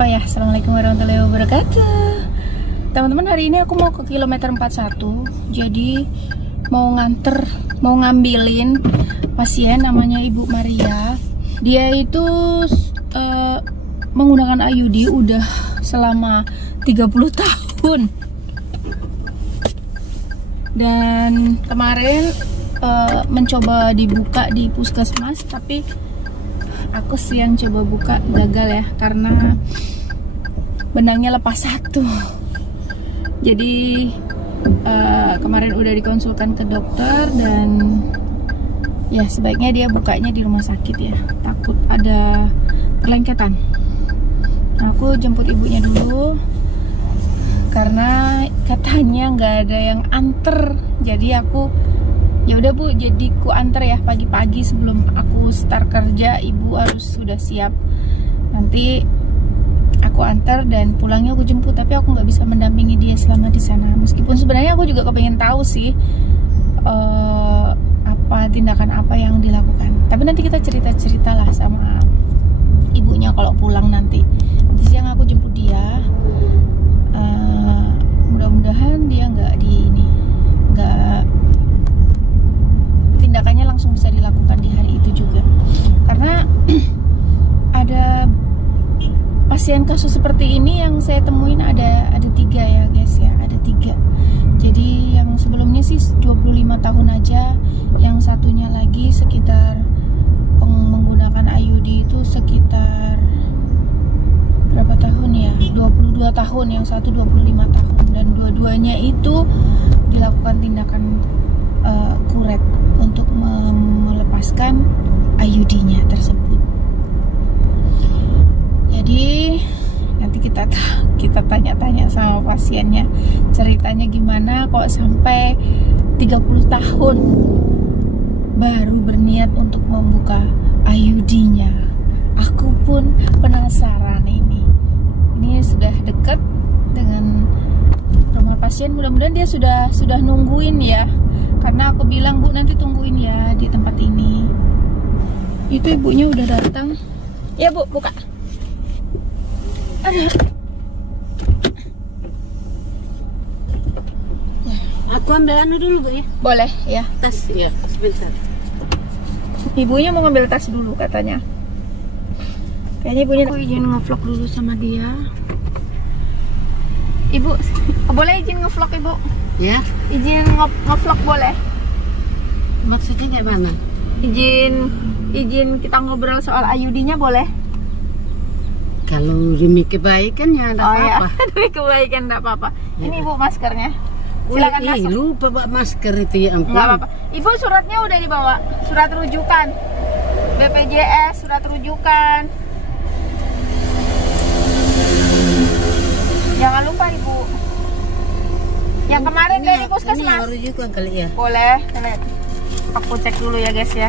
Oh ya, assalamualaikum warahmatullahi wabarakatuh. Teman-teman, hari ini aku mau ke kilometer 41. Jadi mau ngambilin pasien namanya Ibu Maria. Dia itu menggunakan IUD udah selama 30 tahun. Dan kemarin mencoba dibuka di puskesmas, tapi aku sih yang coba buka gagal ya, karena benangnya lepas satu. Jadi kemarin udah dikonsulkan ke dokter dan ya sebaiknya dia bukanya di rumah sakit ya, takut ada kelengketan. Nah, aku jemput ibunya dulu karena katanya nggak ada yang anter. Jadi aku ya udah Bu, jadi ku anter ya pagi-pagi sebelum aku start kerja. Ibu harus sudah siap. Nanti aku antar dan pulangnya aku jemput, tapi aku nggak bisa mendampingi dia selama di sana. Meskipun sebenarnya aku juga kepengen tahu sih apa tindakan apa yang dilakukan. Tapi nanti kita cerita-cerita lah sama ibunya kalau pulang nanti. Nanti siang aku jemput dia. Mudah-mudahan dia nggak tindakannya langsung bisa dilakukan di hari itu juga. Karena ada pasien kasus seperti ini yang saya temuin ada 3 ya guys ya, ada 3. Jadi yang sebelumnya sih 25 tahun aja, yang satunya lagi sekitar menggunakan IUD itu sekitar berapa tahun ya, 22 tahun, yang satu 25 tahun, dan dua-duanya itu dilakukan tindakan kuret untuk melepaskan IUD-nya tersebut. Jadi nanti kita tanya-tanya sama pasiennya, ceritanya gimana kok sampai 30 tahun baru berniat untuk membuka IUD-nya. Aku pun penasaran ini. Ini sudah dekat dengan rumah pasien, mudah-mudahan dia sudah nungguin ya. Karena aku bilang, Bu, nanti tungguin ya di tempat ini. Itu ibunya udah datang. Ya Bu, buka. Ada. Aku ambil anu dulu, Bu ya. Boleh ya. Tas ya, sebentar. Ibunya mau ngambil tas dulu katanya. Kayaknya ibunya. Aku izin ngevlog dulu sama dia. Ibu, boleh izin ngevlog Ibu? Ya. Izin ngevlog boleh? Maksudnya kayak mana? Izin kita ngobrol soal IUD-nya boleh? Kalau demi kebaikan ya enggak apa-apa. Ya, demi kebaikan enggak apa-apa. Ya. Ini Ibu maskernya. Silakan masuk. Lupa bawa masker itu ya ampun. Enggak apa-apa. Ibu suratnya udah dibawa, surat rujukan. BPJS, surat rujukan. Jangan lupa Ibu. Yang kemarin dari puskesmas. Ini yang rujukan kali ya. Boleh. Aku cek dulu ya guys ya.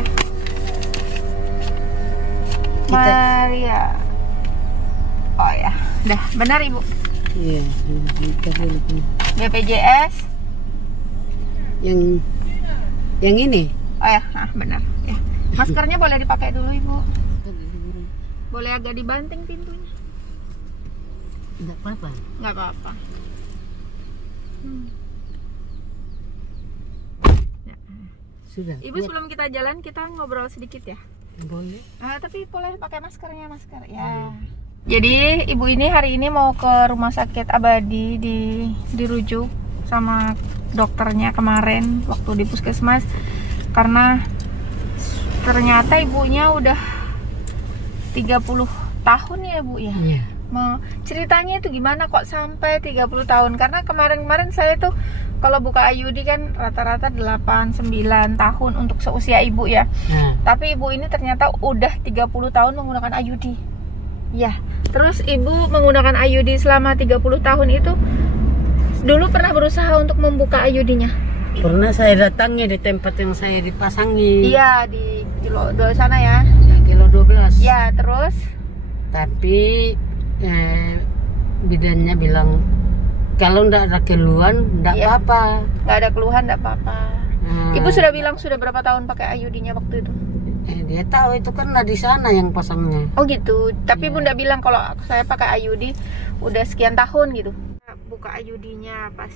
Maria. Oh ya, dah benar Ibu. Iya, BPJS. Yang ini. Oh ya, benar. Ya. Maskernya boleh dipakai dulu Ibu. Boleh agak dibanting pintunya. Enggak apa-apa. Enggak apa-apa. Ya. Sudah. Ibu, sebelum kita jalan kita ngobrol sedikit ya. Boleh. Tapi boleh pakai masker ya. Jadi ibu ini hari ini mau ke rumah sakit Abadi, dirujuk sama dokternya kemarin waktu di puskesmas, karena ternyata ibunya udah 30 tahun ya Bu ya. Iya. Ceritanya itu gimana kok sampai 30 tahun? Karena kemarin saya tuh kalau buka IUD kan rata-rata 8-9 tahun untuk seusia ibu ya. Tapi ibu ini ternyata udah 30 tahun menggunakan IUD. Ya, terus ibu menggunakan IUD selama 30 tahun itu dulu pernah berusaha untuk membuka IUD-nya? Pernah saya datangi di tempat yang saya dipasangi. Iya, di kilo 2 sana ya. Kilo 12. Ya, terus? Tapi bidannya bilang kalau ndak ada keluhan ndak apa-apa. Nggak ada keluhan ndak apa-apa. Ibu sudah bilang sudah berapa tahun pakai IUD-nya waktu itu? Dia tahu itu karena di sana yang pasangnya. Oh gitu. Tapi Iya. Bunda bilang kalau saya pakai IUD udah sekian tahun gitu. Buka IUD-nya pas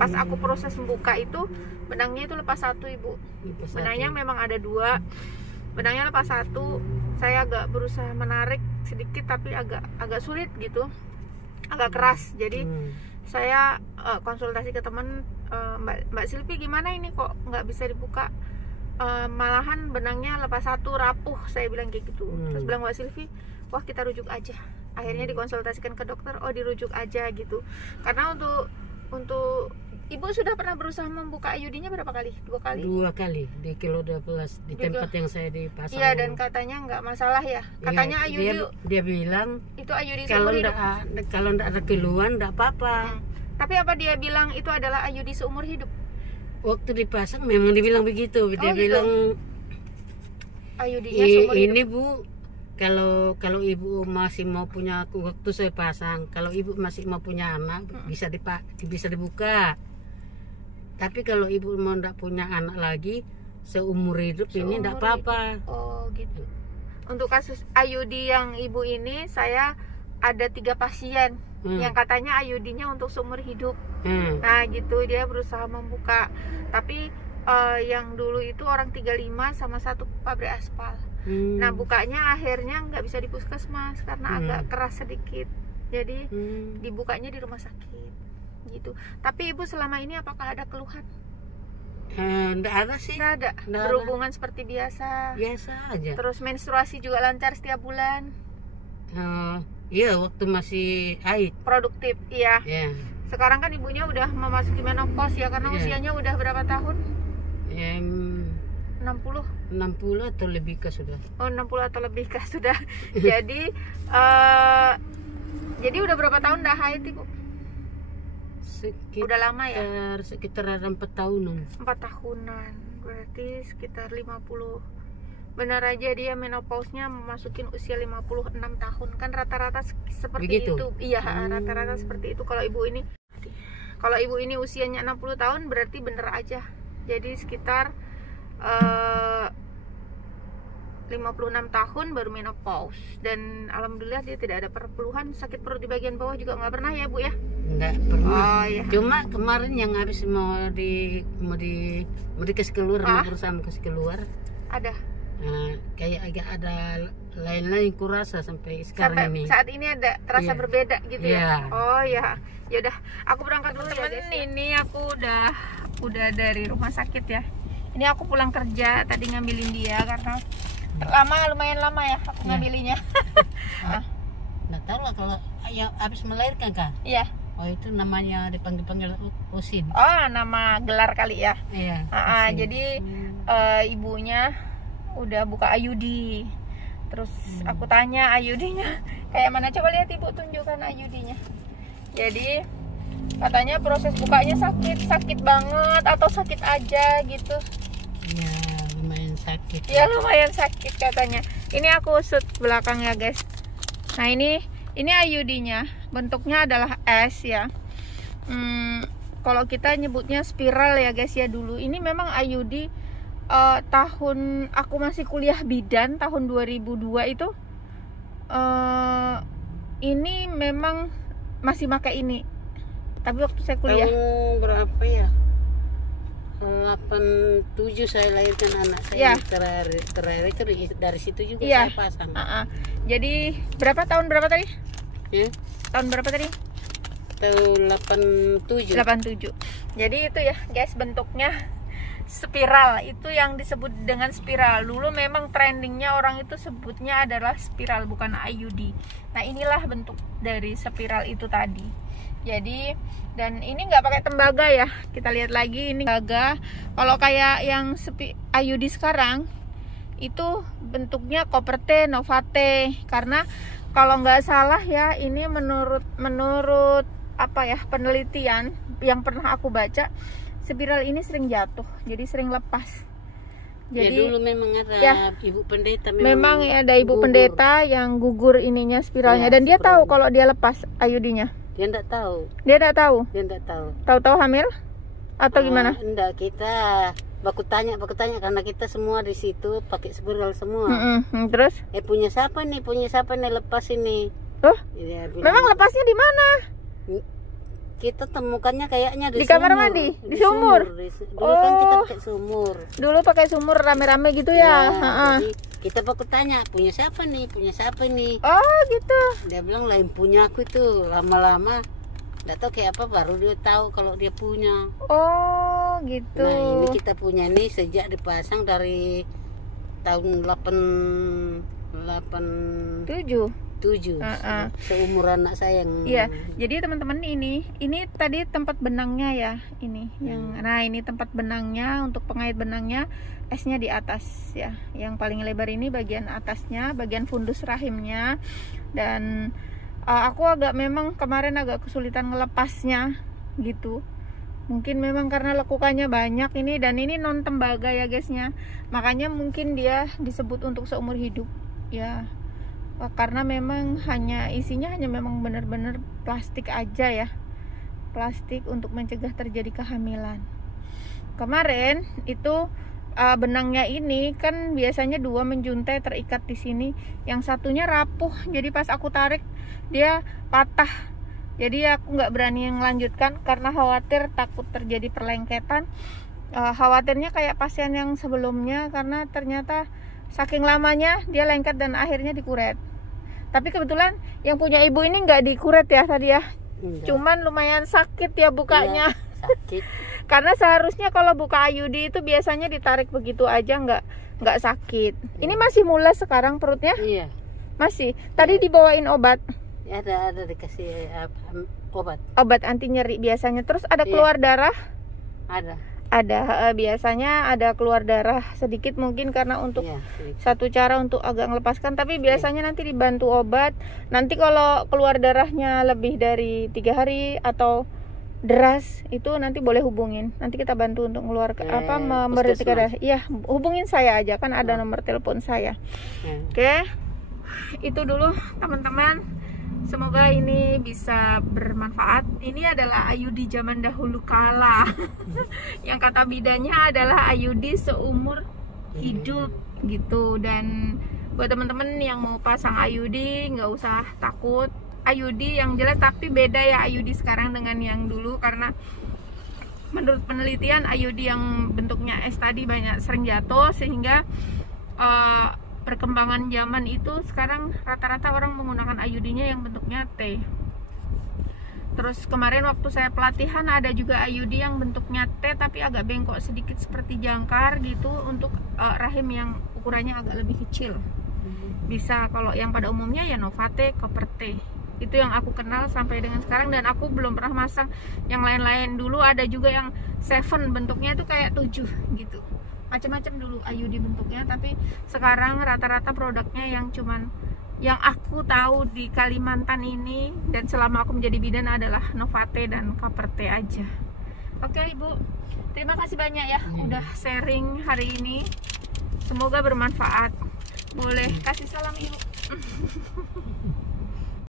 aku proses membuka itu benangnya itu lepas satu, Ibu. Benangnya memang ada 2. Benangnya lepas 1. Saya agak berusaha menarik sedikit tapi agak sulit gitu. Agak keras. Jadi saya konsultasi ke teman, Mbak Silvi gimana ini kok nggak bisa dibuka, malahan benangnya lepas 1 rapuh, saya bilang kayak gitu. Terus bilang Mbak Silvi, wah kita rujuk aja. Akhirnya dikonsultasikan ke dokter, oh dirujuk aja gitu. Karena untuk Ibu sudah pernah berusaha membuka IUD-nya berapa kali? 2 kali? 2 kali di kilo 12 di tempat yang saya dipasang. Iya, dan katanya nggak masalah ya. Katanya IUD dia bilang itu IUD kalau seumur hidup. kalau ndak ada keluhan ndak apa-apa. Tapi apa dia bilang itu adalah IUD seumur hidup? Waktu dipasang memang dibilang begitu. Dia gitu. bilang IUD-nya seumur hidup. ini Bu, kalau ibu masih mau punya, waktu saya pasang, kalau ibu masih mau punya anak bisa dibuka. Tapi kalau ibu mau ndak punya anak lagi seumur hidup ini ndak apa-apa. Oh gitu. Untuk kasus IUD yang ibu ini, saya ada 3 pasien yang katanya IUD-nya untuk seumur hidup. Nah gitu, dia berusaha membuka. Tapi yang dulu itu orang 35 sama 1 pabrik aspal. Nah bukanya akhirnya nggak bisa di puskesmas karena agak keras sedikit. Jadi dibukanya di rumah sakit gitu. Tapi ibu selama ini apakah ada keluhan? Nggak ada sih. Nggak ada. Berhubungan seperti biasa. Biasa aja. Terus menstruasi juga lancar setiap bulan. Iya, waktu masih haid. Produktif, iya. Yeah. Sekarang kan ibunya udah memasuki menopause ya, karena usianya udah berapa tahun? 60 atau lebih kah sudah. Oh, 60 atau lebih kah sudah. Jadi udah berapa tahun dah haid ibu? Udah lama ya? Sekitar 4 tahunan. 4 tahunan, berarti sekitar 50. Benar aja dia menopause-nya memasukin usia 56 tahun. Kan rata-rata seperti begitu? itu. Iya, rata-rata seperti itu. Kalau ibu ini usianya 60 tahun berarti bener aja. Jadi sekitar 56 tahun baru menopause. Dan alhamdulillah dia tidak ada keluhan. Sakit perut di bagian bawah juga nggak pernah ya Bu ya? Nggak pernah. Oh, iya. Cuma kemarin yang habis mau dikasih keluar, mau perusahaan kasih keluar, ada. Kayak agak ada lain-lain kurasa sampai sekarang ini. Saat ini ada terasa berbeda gitu ya. Oh ya. Yaudah, aku berangkat dulu ya guys. Ini aku udah dari rumah sakit ya. Ini aku pulang kerja, tadi ngambilin dia karena lumayan lama ya aku ngambilinya. Nggak tahu lah kalau yang habis melahirkan kah? Iya. Oh itu namanya dipanggil usin. Oh nama gelar kali ya. Iya. Jadi ibunya udah buka IUD. Terus aku tanya IUD-nya kayak mana, coba lihat ibu, tunjukkan IUD-nya. Jadi katanya proses bukanya sakit banget atau sakit aja gitu. Ya lumayan sakit. Ya lumayan sakit katanya. Ini aku shoot belakang ya guys. Nah ini IUD-nya, bentuknya adalah S ya. Kalau kita nyebutnya spiral ya guys ya dulu. Ini memang IUD tahun aku masih kuliah bidan tahun 2002 itu ini memang masih pakai ini. Tapi waktu saya kuliah tahun berapa ya? 87 saya lahirkan anak saya. Terakhir dari situ juga saya pasang. Jadi tahun berapa tadi? Ya? Tahun berapa tadi? Tahun 87. Jadi itu ya guys, bentuknya spiral, itu yang disebut dengan spiral. Dulu memang trendingnya orang itu sebutnya adalah spiral, bukan IUD. Nah inilah bentuk dari spiral itu tadi. Jadi, dan ini nggak pakai tembaga ya. Kita lihat lagi ini tembaga. Kalau kayak yang IUD sekarang itu bentuknya Coperte, Novate. Karena kalau nggak salah ya, ini menurut apa ya, penelitian yang pernah aku baca, spiral ini sering jatuh, jadi sering lepas. Jadi dulu memang ada ibu pendeta, memang ada ibu pendeta yang gugur ininya spiralnya, dan dia tahu kalau dia lepas IUD-nya. Dia enggak tahu. Dia enggak tahu. Dia enggak tahu. Tahu-tahu hamil atau gimana? Enggak, kita baku tanya karena kita semua di situ pakai spiral semua. Terus? Punya siapa nih lepas ini? Oh, ya, memang lepasnya di mana? Kita temukannya kayaknya di kamar mandi, di sumur. Dulu kan kita pakai sumur. Dulu pakai sumur rame-rame gitu ya. Jadi kita baku tanya, punya siapa nih? Oh gitu. Dia bilang lain punya aku itu. Lama-lama nggak tahu kayak apa baru dia tahu kalau dia punya. Oh gitu. Nah ini kita punya nih sejak dipasang dari tahun 87. Seumuran anak saya yang. Iya, jadi teman-teman ini tadi tempat benangnya ya, ini yang nah ini tempat benangnya untuk pengait benangnya, esnya di atas ya. Yang paling lebar ini bagian atasnya, bagian fundus rahimnya. Dan aku memang kemarin agak kesulitan ngelepasnya gitu. Mungkin memang karena lekukannya banyak ini, dan ini non tembaga ya guysnya. Makanya mungkin dia disebut untuk seumur hidup ya. Karena memang isinya hanya memang benar-benar plastik aja ya, plastik untuk mencegah terjadi kehamilan. Kemarin itu benangnya ini kan biasanya 2 menjuntai terikat di sini, yang satunya rapuh, jadi pas aku tarik dia patah, jadi aku nggak berani melanjutkan karena khawatir takut terjadi perlengketan. Khawatirnya kayak pasien yang sebelumnya, karena ternyata saking lamanya dia lengket dan akhirnya dikuret. Tapi kebetulan yang punya ibu ini nggak dikuret ya tadi ya. Cuman lumayan sakit ya bukanya. Sakit. Karena seharusnya kalau buka IUD itu biasanya ditarik begitu aja, nggak sakit. Ini masih mules sekarang perutnya? Iya. Masih. Tadi dibawain obat. Ya, ada dikasih obat. Obat anti nyeri biasanya. Terus ada keluar darah? Ada, biasanya ada keluar darah sedikit, mungkin karena untuk satu cara untuk agak melepaskan, tapi biasanya nanti dibantu obat. Nanti kalau keluar darahnya lebih dari 3 hari atau deras, itu nanti boleh hubungin, nanti kita bantu untuk mengeluarkan memberi darah. Iya, hubungin saya aja, kan ada nomor telepon saya. Oke, itu dulu teman-teman. Semoga ini bisa bermanfaat. Ini adalah IUD zaman dahulu kala. Yang kata bidanya adalah IUD seumur hidup gitu. Dan buat teman-teman yang mau pasang IUD nggak usah takut. IUD yang jelek, tapi beda ya IUD sekarang dengan yang dulu, karena menurut penelitian IUD yang bentuknya S tadi sering jatuh, sehingga perkembangan zaman itu sekarang rata-rata orang menggunakan IUD-nya yang bentuknya T. Terus kemarin waktu saya pelatihan ada juga IUD yang bentuknya T tapi agak bengkok sedikit seperti jangkar gitu, untuk rahim yang ukurannya agak lebih kecil. Bisa, kalau yang pada umumnya ya Novate, Copper T. Itu yang aku kenal sampai dengan sekarang, dan aku belum pernah masang yang lain-lain. Dulu ada juga yang 7 bentuknya itu kayak 7 gitu. Macam-macam dulu IUD bentuknya, tapi sekarang rata-rata produknya yang aku tahu di Kalimantan ini dan selama aku menjadi bidan adalah Novate dan Copper T aja. Oke Ibu, terima kasih banyak ya udah sharing hari ini, semoga bermanfaat. Boleh kasih salam Ibu.